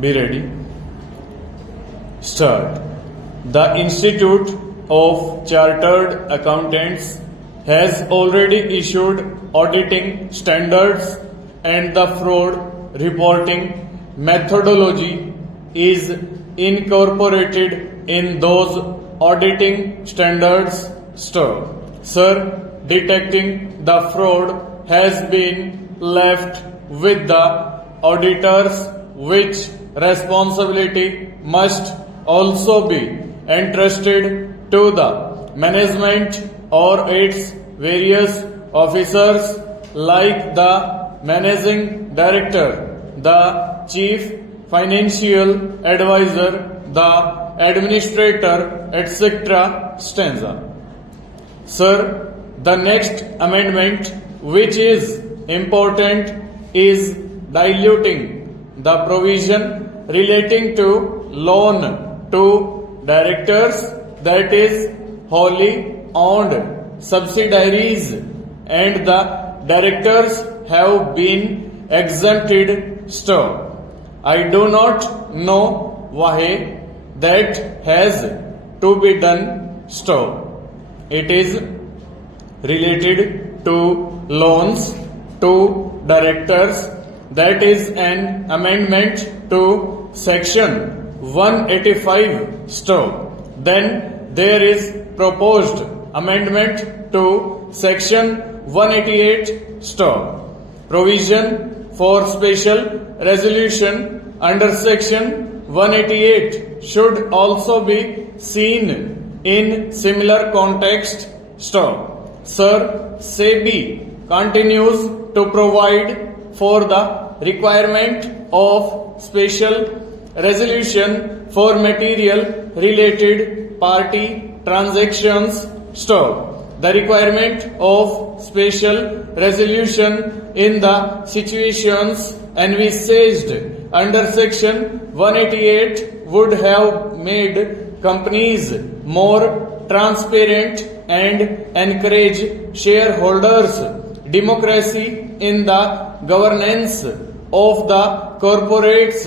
Be ready. Start. The Institute of Chartered Accountants has already issued auditing standards, and the fraud reporting methodology is incorporated in those auditing standards. Sir, detecting the fraud has been left with the auditors, which responsibility must also be entrusted to the management or its various officers like the managing director, the chief financial advisor, the administrator, etc. Sir, the next amendment, which is important, is diluting the provision relating to loan to directors, that is, wholly owned subsidiaries, and the directors have been exempted. I do not know why that has to be done. It is related to loans to directors. That is an amendment to section 185. Then there is proposed amendment to section 188. Provision for special resolution under section 188 should also be seen in similar context. Sir, SEBI continues to provide for the requirement of special resolution for material related party transactions. The requirement of special resolution in the situations envisaged under section 188 would have made companies more transparent and encourage shareholders' democracy in the governance of the corporates.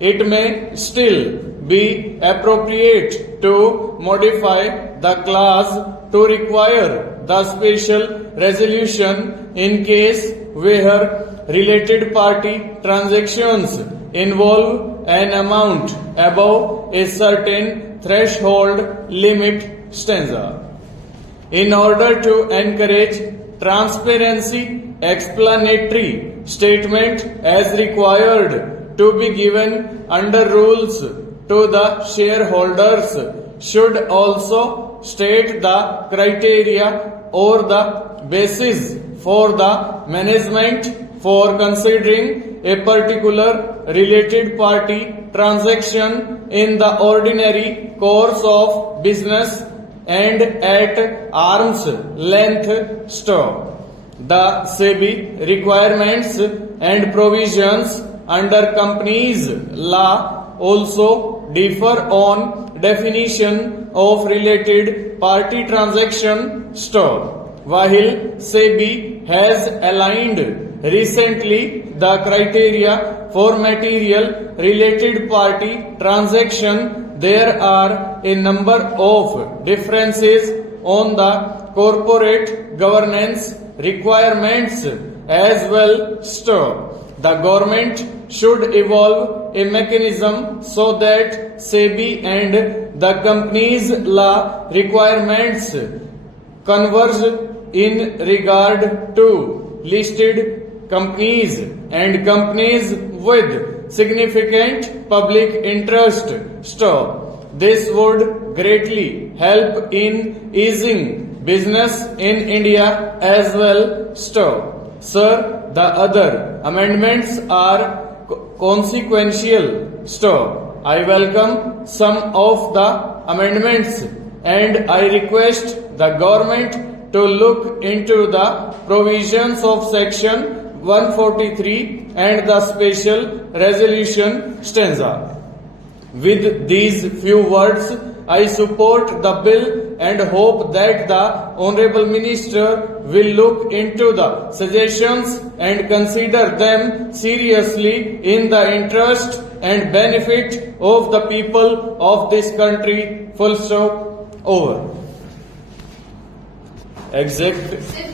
It may still be appropriate to modify the clause to require the special resolution in case where related party transactions involve an amount above a certain threshold limit. In order to encourage transparency, explanatory statement as required to be given under rules to the shareholders should also state the criteria or the basis for the management for considering a particular related party transaction in the ordinary course of business and at arm's length. The SEBI requirements and provisions under companies law also differ on definition of related party transaction. While SEBI has aligned recently the criteria for material related party transaction, there are a number of differences on the corporate governance requirements as well. The government should evolve a mechanism so that SEBI and the company's law requirements converge in regard to listed companies and companies with significant public interest. This would greatly help in easing business in India as well. Sir, the other amendments are consequential. I welcome some of the amendments and I request the government to look into the provisions of section 143 and the special resolution stanza. With these few words, I support the bill and hope that the Honorable Minister will look into the suggestions and consider them seriously in the interest and benefit of the people of this country. Full stop. Over. Exit.